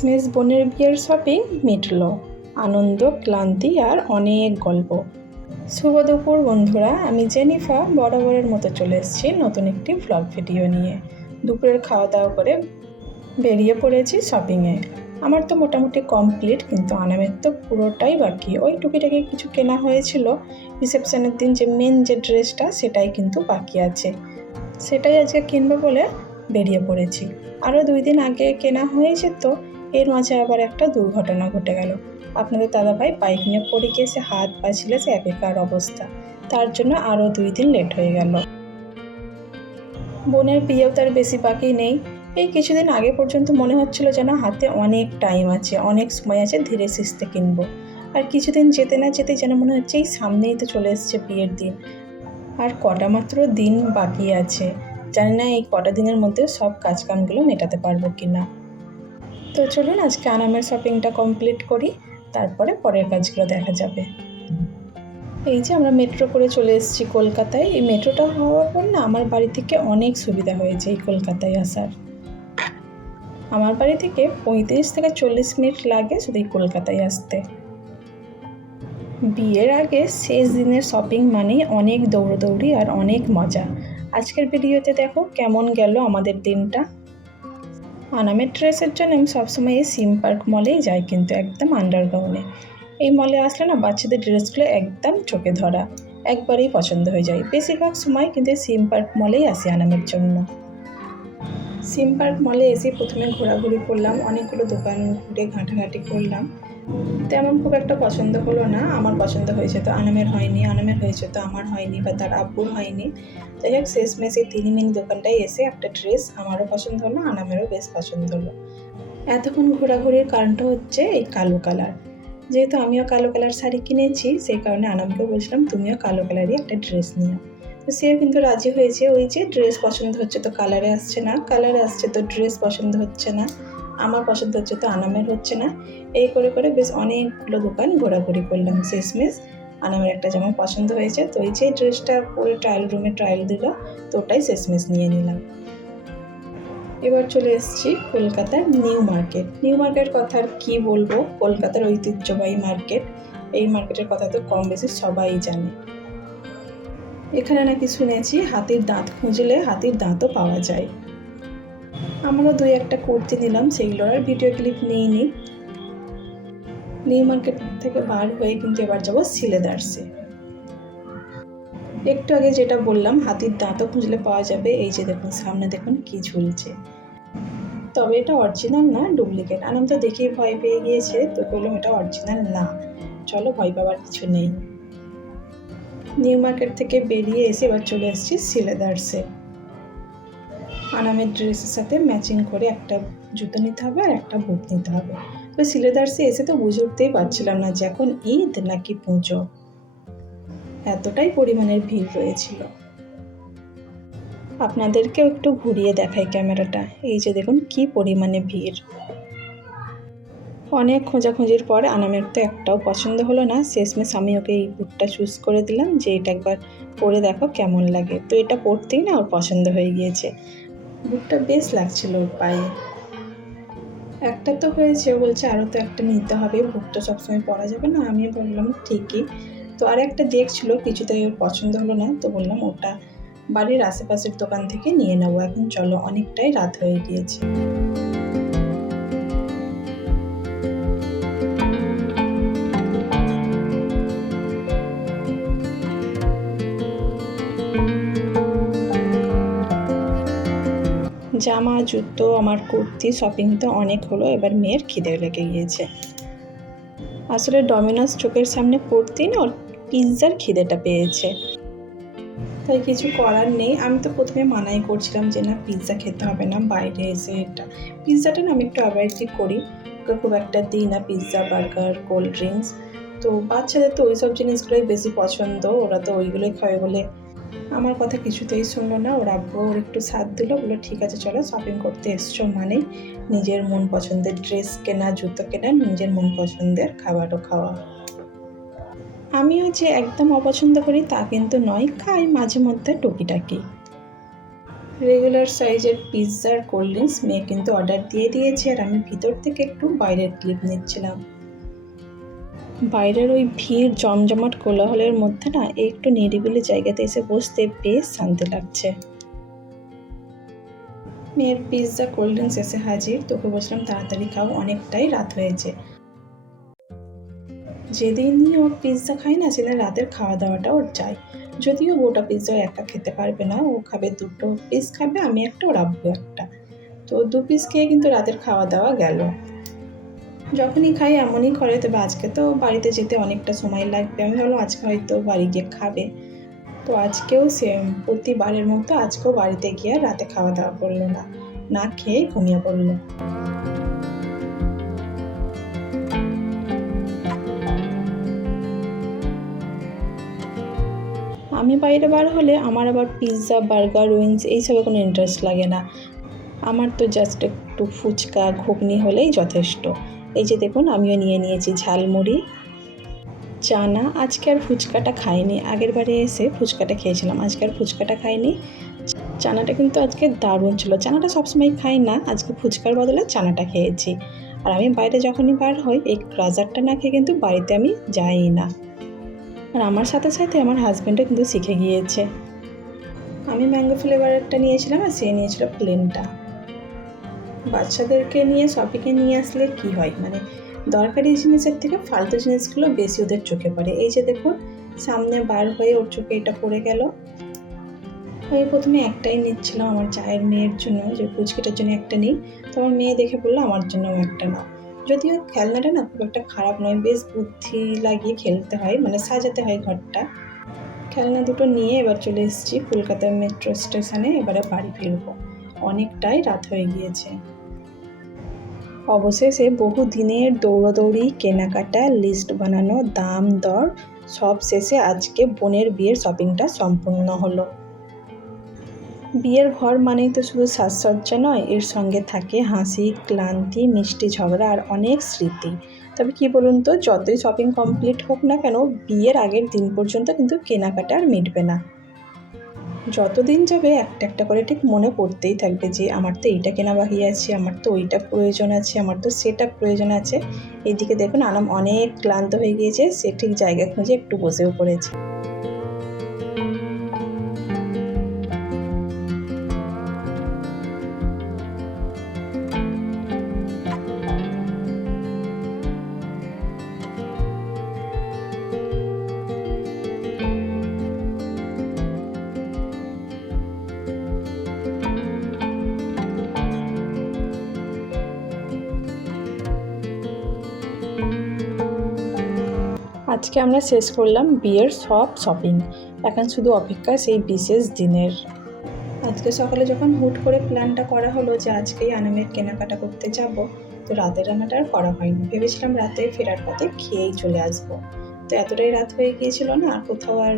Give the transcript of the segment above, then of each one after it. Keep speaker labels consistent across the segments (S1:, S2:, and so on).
S1: শেষমেশ বোনের বিয়ের শপিং মিটল। আনন্দ, ক্লান্তি আর অনেক গল্প। শুভ দুপুর বন্ধুরা, আমি জেনিফা বরাবরের মতো চলে এসেছি নতুন একটি ভ্লগ ভিডিও নিয়ে। দুপুরের খাওয়া দাওয়া করে বেরিয়ে পড়েছি শপিংয়ে আমার তো মোটামুটি কমপ্লিট কিন্তু আনামের তো পুরোটাই বাকি। ওই টুকিটাকি কিছু কেনা হয়েছিল। রিসেপশনের দিন যে মেন যে ড্রেসটা সেটাই কিন্তু বাকি আছে। সেটাই আজকে কিনবো বলে বেরিয়ে পড়েছি। আরও দুই দিন আগে কেনা হয়েছে তো এর মাঝে আবার একটা দুর্ঘটনা ঘটে গেল। আপনাদের দাদাভাই বাইক নিয়ে পড়ে গিয়ে সে হাত পা ছিলে সে একেকার অবস্থা। তার জন্য আরও দুই দিন লেট হয়ে গেল। বোনের বিয়েও তার বেশি বাকি নেই। এই কিছুদিন আগে পর্যন্ত মনে হচ্ছিল যেন হাতে অনেক টাইম আছে, অনেক সময় আছে, ধীরে সিস্তে কিনবো। আর কিছুদিন যেতে না যেতে যেন মনে হচ্ছে এই সামনেই তো চলে এসছে বিয়ের দিন। আর কটা মাত্র দিন বাকি আছে। জানি না এই কটা দিনের মধ্যে সব কাজকামগুলো মেটাতে পারব কি না তো চলুন আজকে আনামের শপিংটা কমপ্লিট করি, তারপরে পরের কাজগুলো দেখা যাবে। এই যে আমরা মেট্রো করে চলে এসেছি কলকাতায়, এই মেট্রোটা হওয়ার পর না আমার বাড়ি থেকে অনেক সুবিধা হয়েছে এই কলকাতায় আসার। আমার বাড়ি থেকে পঁয়ত্রিশ থেকে চল্লিশ মিনিট লাগে শুধু এই কলকাতায় আসতে। বিয়ের আগে শেষ দিনের শপিং মানেই অনেক দৌড়দৌড়ি আর অনেক মজা। আজকের ভিডিওতে দেখো কেমন গেল আমাদের দিনটা। আনামের ড্রেসের জন্য আমি সবসময় এই সিম পার্ক মলেই যাই কিন্তু একদম আন্ডারগ্রাউন্ডে এই মলে আসলে না বাচ্চাদের ড্রেসগুলো একদম চোখে ধরা, একবারেই পছন্দ হয়ে যায়। বেশিরভাগ সময় কিন্তু এই সিম পার্ক মলেই আসি আনামের জন্য। সিম পার্ক মলে এসে প্রথমে ঘোরাঘুরি করলাম, অনেকগুলো দোকান ঘুরে ঘাঁটাঘাঁটি করলাম। তেমন খুব একটা পছন্দ হলো না। আমার পছন্দ হয়েছে তো আনামের হয়নি, আনামের হয়েছে তো আমার হয়নি বা তার আব্বুর হয়নি। যাই হোক, শেষমেশ এই তিন মিনি দোকানটায় এসে একটা ড্রেস আমারও পছন্দ হলো, আনামেরও বেশ পছন্দ হলো। এতক্ষণ ঘোরাঘুরির কারণটা হচ্ছে এই কালো কালার। যেহেতু আমিও কালো কালার শাড়ি কিনেছি, সেই কারণে আনামকেও বলছিলাম, তুমিও কালো কালারই একটা ড্রেস নিও। তো সেও কিন্তু রাজি হয়েছে, ওই যে ড্রেস পছন্দ হচ্ছে তো কালারে আসছে না, কালারে আসছে তো ড্রেস পছন্দ হচ্ছে না। আমার পছন্দ হচ্ছে তো আনামের হচ্ছে না। এই করে করে বেশ অনেকগুলো দোকান ঘোরাঘুরি করলাম শেষমেশ। আনামের একটা জামা পছন্দ হয়েছে, তো ওই যে ড্রেসটা পরে ট্রায়াল রুমে ট্রায়াল দিল, তো ওটাই শেষমেশ নিয়ে নিলাম। এবার চলে এসেছি কলকাতার নিউ মার্কেট। নিউ মার্কেট কথা আর কী বলব? কলকাতার ঐতিহ্যবাহী মার্কেট। এই মার্কেটের কথা তো কম বেশি সবাই জানে। এখানে নাকি শুনেছি, হাতির দাঁত খুঁজলে হাতির দাঁতও পাওয়া যায়। আমরাও দুই একটা কুর্তি নিলাম সেগুলোর আর ভিডিও ক্লিপ নিইনি নিউ মার্কেট থেকে বার হয়ে কিন্তু এবার যাব সিলেদার্সে একটু আগে যেটা বললাম, হাতির দাঁতও খুঁজলে পাওয়া যাবে। এই যে দেখুন, সামনে দেখুন কি ঝুলছে। তবে এটা অরিজিনাল না ডুপ্লিকেট আনন্দ তো দেখেই ভয় পেয়ে গিয়েছে, তো বললাম এটা অরিজিনাল না। চলো, ভয় পাওয়ার কিছু নেই। নিউ মার্কেট থেকে বেরিয়ে এসে এবার চলে এসেছি সিলেদার্সে আনামের ড্রেসের সাথে ম্যাচিং করে একটা জুতো নিতে হবে আর একটা বুট নিতে হবে। তো সিলেদার্সে এসে তো বুঝে উঠতেই পারছিলাম না যে এখন ঈদ নাকি পুজো। এতটাই পরিমাণের ভিড় রয়েছিল। আপনাদেরকেও একটু ঘুরিয়ে দেখাই ক্যামেরাটা। এই যে দেখুন কি পরিমাণে ভিড়। অনেক খোঁজাখুঁজির পর আনামের তো একটাও পছন্দ হলো না। শেষমেশ আমি ওকে এই বুটটা চুজ করে দিলাম যে এটা একবার পরে দেখো কেমন লাগে। তো এটা পরতেই না ওর পছন্দ হয়ে গিয়েছে। বুটটা বেশ লাগছিল ওর পায়ে। একটা তো হয়েছে বলছে আরও তো একটা নিতে হবে বুটটা সবসময় পরা যাবে না। আমি বললাম, ঠিকই। তো আর একটা দেখছিল, কিছুতেই ওর পছন্দ হলো না, তো বললাম, ওটা বাড়ির আশেপাশের দোকান থেকে নিয়ে নেব। এখন চলো, অনেকটাই রাত হয়ে গিয়েছে। জামা, জুতো, আমার কুর্তি শপিং তো অনেক হলো। এবার মেয়ের খিদে লেগে গিয়েছে। আসলে ডমিনোস চোখের সামনে পড়তেই না ওর পিৎজার খিদেটা পেয়েছে। তাই কিছু করার নেই। আমি তো প্রথমে মানাই করছিলাম যে, না পিৎজা খেতে হবে না, বাইরে এসে এটা পিৎজাটা না আমি একটু অ্যাভয়েডই করি। ওকে খুব একটা দিই না পিৎজা বার্গার কোল্ড ড্রিঙ্কস তো বাচ্চাদের তো ওই সব জিনিসগুলোই বেশি পছন্দ। ওরা তো ওইগুলোই খাবে বলে আমার কথা কিছুতেই শুনলো না। ওর আব্বু ওর একটু সাথ দিল, বলল, ঠিক আছে, চলো শপিং করতে এসছো মানে নিজের মন পছন্দের ড্রেস কেনা, জুতো কেনা, নিজের মন পছন্দের খাবারও খাওয়া। আমিও যে একদম অপছন্দ করি তা কিন্তু নয়, খাই মাঝে মধ্যে টুকিটাকি। রেগুলার সাইজের পিৎজার কোল্ড ড্রিঙ্কস মেয়ে কিন্তু অর্ডার দিয়ে দিয়েছে আর আমি ভিতর থেকে একটু বাইরের ক্লিপ নিচ্ছিলাম। বাইরের ওই ভিড়, জমজমাট কোলাহলের মধ্যে না একটু নিরিবিলি জায়গাতে এসে বসতে বেশ শান্তি লাগছে। মেয়ের পিৎজা কোল্ড ড্রিঙ্কস এসে হাজির। তোকে বসলাম তাড়াতাড়ি খাও, অনেকটাই রাত হয়েছে। যেদিনই ওর পিৎজা খায় না, সেদিন রাতের খাওয়া দাওয়াটা ওর চাই। যদিও গোটা পিৎজা একা খেতে পারবে না, ও খাবে দুটো পিস খাবে, আমি একটা, ওর আব্বু একটা। তো দু পিস খেয়ে কিন্তু রাতের খাওয়া দাওয়া গেল। যখনই খাই এমনই করে, তবে আজকে তো বাড়িতে যেতে অনেকটা সময় লাগবে। আমি ভাবলাম আজকে হয়তো বাড়ি গিয়ে খাবে। তো আজকেও সেম প্রতিবারের মতো আজকেও বাড়িতে গিয়ে রাতে খাওয়া দাওয়া করল না। না খেয়ে ঘুমিয়ে পড়ল। আমি বাইরে বার হলে আমার আবার পিৎজা বার্গার উইংস এইসবে কোনো ইন্টারেস্ট লাগে না। আমার তো জাস্ট একটু ফুচকা, ঘুগনি হলেই যথেষ্ট। এই যে দেখুন, আমিও নিয়ে নিয়েছি ঝালমুড়ি। চানা, আজকে আর ফুচকাটা খাইনি। আগের বারে এসে ফুচকাটা খেয়েছিলাম, আজকে আর ফুচকাটা খাইনি। চানাটা কিন্তু আজকে দারুণ ছিল। চানাটা সবসময় খাই না, আজকে ফুচকার বদলে চানাটা খেয়েছি। আর আমি বাইরে যখনই বার হই, এই ক্রাজারটা না খেয়ে কিন্তু বাড়িতে আমি যাই না। আর আমার সাথে সাথে আমার হাজব্যান্ডও কিন্তু শিখে গিয়েছে। আমি ম্যাঙ্গো ফ্লেভারেরটা নিয়েছিলাম আর সে নিয়েছিল প্লেনটা। বাচ্চাদেরকে নিয়ে শপিংয়ে নিয়ে আসলে কি হয়? মানে দরকারি জিনিসের থেকে ফালতু জিনিসগুলো বেশি ওদের চোখে পড়ে। এই যে দেখুন, সামনে বার হয়ে ওর চোখে এটা পড়ে গেল। আমি প্রথমে একটাই নিচ্ছিলাম আমার চায়ের মেয়ের জন্য, যে পুচকিটার জন্য একটা নিই। তো আমার মেয়ে দেখে বলল, আমার জন্য একটা নাও। যদিও খেলনাটা না খুব একটা খারাপ নয়, বেশ বুদ্ধি লাগিয়ে খেলতে হয় মানে সাজাতে হয় ঘরটা। খেলনা দুটো নিয়ে এবার চলে এসেছি কলকাতা মেট্রো স্টেশনে, এবারে বাড়ি ফিরবো। অনেকটাই রাত হয়ে গিয়েছে। অবশেষে বহু দিনের দৌড়াদৌড়ি, কেনাকাটা, লিস্ট বানানো, দাম দর, সব শেষে আজকে বোনের বিয়ের শপিংটা সম্পূর্ণ হলো। বিয়ের ঘর মানেই তো শুধু সাজসজ্জা নয়, এর সঙ্গে থাকে হাসি, ক্লান্তি, মিষ্টি ঝগড়া আর অনেক স্মৃতি। তবে কি বলুন তো, যতই শপিং কমপ্লিট হোক না কেন, বিয়ের আগের দিন পর্যন্ত কিন্তু কেনাকাটা আর মিটবে না। যতদিন যাবে একটা একটা করে ঠিক মনে পড়তেই থাকবে যে আমার তো এইটা কেনা বাকি আছে, আমার তো ওইটা প্রয়োজন আছে, আমার তো সেটা প্রয়োজন আছে। এদিকে দেখুন আনাম অনেক ক্লান্ত হয়ে গিয়েছে, সে ঠিক জায়গা খুঁজে একটু বসেও পড়েছে। আজকে আমরা শেষ করলাম বিয়ের সব শপিং এখন শুধু অপেক্ষা সেই বিশেষ দিনের। আজকে সকালে যখন হুট করে প্ল্যানটা করা হলো যে আজকেই আনামের কেনাকাটা করতে যাব, তো রাতের রান্নাটা আর করা হয়নি। ভেবেছিলাম রাতে ফেরার পথে খেয়েই চলে আসব। তো এতটাই রাত হয়ে গিয়েছিল না, আর কোথাও আর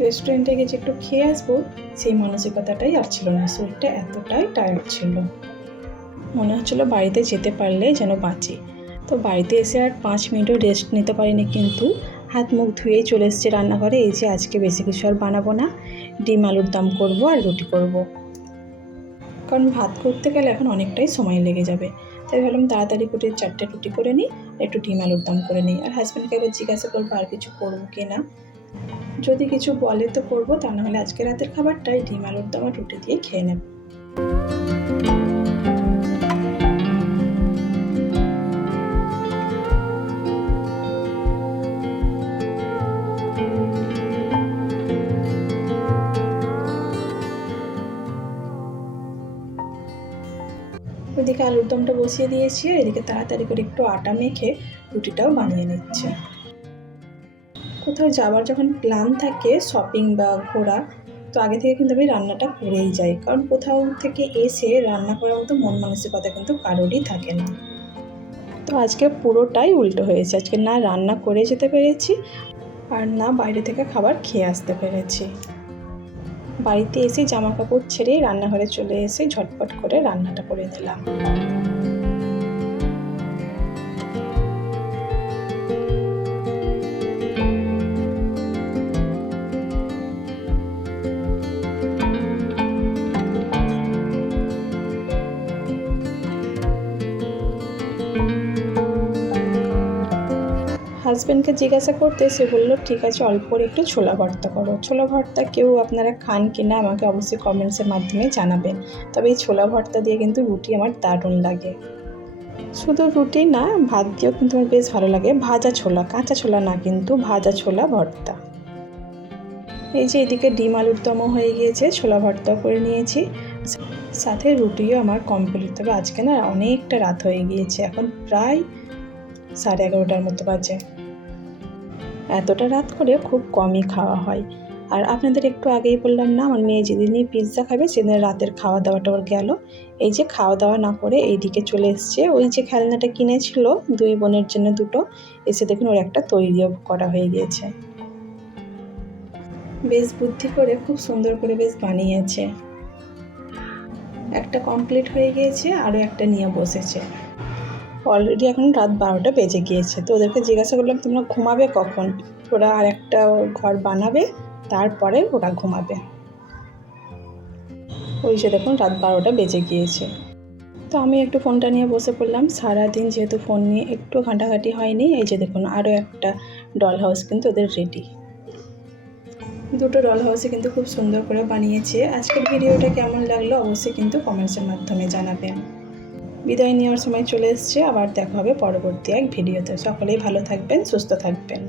S1: রেস্টুরেন্টে গেছে একটু খেয়ে আসব, সেই মানসিকতাটাই আর ছিল না। শরীরটা এতটাই টায়ার্ড ছিল। মনে হচ্ছিল বাড়িতে যেতে পারলে যেন বাঁচি। তো বাড়িতে এসে আর পাঁচ মিনিটও রেস্ট নিতে পারিনি কিন্তু। হাত মুখ ধুয়েই চলে এসেছি রান্নাঘরে। এই যে আজকে বেশি কিছু আর বানাবো না। ডিম আলুর দাম করব আর রুটি করব। কারণ ভাত করতে গেলে এখন অনেকটাই সময় লেগে যাবে। তাই ভাবলাম তাড়াতাড়ি করে চারটে রুটি করে নিই, একটু ডিম আলুর দাম করে নিই। আর হাজব্যান্ডকে একবার জিজ্ঞাসা করব আর কিছু করব কি না। যদি কিছু বলে তো করব, তা নাহলে আজকে রাতের খাবারটাই ডিম আলুর দাম আর রুটি দিয়ে খেয়ে নেব। ওইদিকে আলুর দমটা বসিয়ে দিয়েছি আর এদিকে তাড়াতাড়ি করে একটু আটা মেখে রুটিটাও বানিয়ে নিচ্ছে। কোথাও যাওয়ার যখন প্ল্যান থাকে শপিং বা ঘোরা, তো আগে থেকে কিন্তু আমি রান্নাটা করেই যাই। কারণ কোথাও থেকে এসে রান্না করার মতো মন মানসিকতা কিন্তু কারোরই থাকে না। তো আজকে পুরোটাই উল্টো হয়েছে। আজকে না রান্না করে যেতে পেরেছি, আর না বাইরে থেকে খাবার খেয়ে আসতে পেরেছি। বাড়িতে এসে জামা কাপড় ছেড়ে রান্নাঘরে চলে এসে ঝটপট করে রান্নাটা করে নিলাম। হাজব্যান্ডকে জিজ্ঞাসা করতে সে বলল, ঠিক আছে, অল্প করে একটু ছোলা ভর্তা করো। ছোলা ভর্তা কেউ আপনারা খান কি না, আমাকে অবশ্যই কমেন্টসের মাধ্যমে জানাবেন। তবে এই ছোলা ভর্তা দিয়ে কিন্তু রুটি আমার দারুণ লাগে। শুধু রুটি না, ভাত দিয়েও কিন্তু আমার বেশ ভালো লাগে। ভাজা ছোলা, কাঁচা ছোলা না কিন্তু ভাজা ছোলা ভর্তা। এই যে এদিকে ডিম আলুর দমও হয়ে গিয়েছে, ছোলা ভর্তাও করে নিয়েছি। সাথে রুটিও আমার কমপ্লিট তবে আজকে না অনেকটা রাত হয়ে গিয়েছে। এখন প্রায় সাড়ে এগারোটার মতো বাজে। এতটা রাত করে খুব কমই খাওয়া হয়। আর আপনাদের একটু আগেই বললাম না, আমার মেয়ে যেদিনই পিৎজা খাবে, সেদিন রাতের খাওয়া দাওয়াটা ওর গেল। এই যে খাওয়া দাওয়া না করে এইদিকে চলে এসছে। ওই যে খেলনাটা কিনেছিল, দুই বোনের জন্য দুটো, এসে দেখুন ওর একটা তৈরিও করা হয়ে গিয়েছে। বেশ বুদ্ধি করে, খুব সুন্দর করে বেশ বানিয়েছে। একটা কমপ্লিট হয়ে গিয়েছে, আরও একটা নিয়ে বসেছে। অলরেডি এখন রাত বারোটা বেজে গিয়েছে। তো ওদেরকে জিজ্ঞাসা করলাম, তোমরা ঘুমাবে কখন? ওরা আর একটা ঘর বানাবে, তারপরে ওরা ঘুমাবে। ওই যে দেখুন, রাত বারোটা বেজে গিয়েছে। তো আমি একটু ফোনটা নিয়ে বসে পড়লাম। সারাদিন যেহেতু ফোন নিয়ে একটু ঘাঁটাঘাঁটি হয়নি, এই যে দেখুন আরও একটা ডল হাউস কিন্তু ওদের রেডি দুটো ডল হাউসে কিন্তু খুব সুন্দর করে বানিয়েছে। আজকের ভিডিওটা কেমন লাগল অবশ্যই কিন্তু কমেন্টসের মাধ্যমে জানাবেন। বিদায় নেওয়ার সময় চলে এসছে, আবার দেখা হবে পরবর্তী এক ভিডিওতে। সকলেই ভালো থাকবেন, সুস্থ থাকবেন।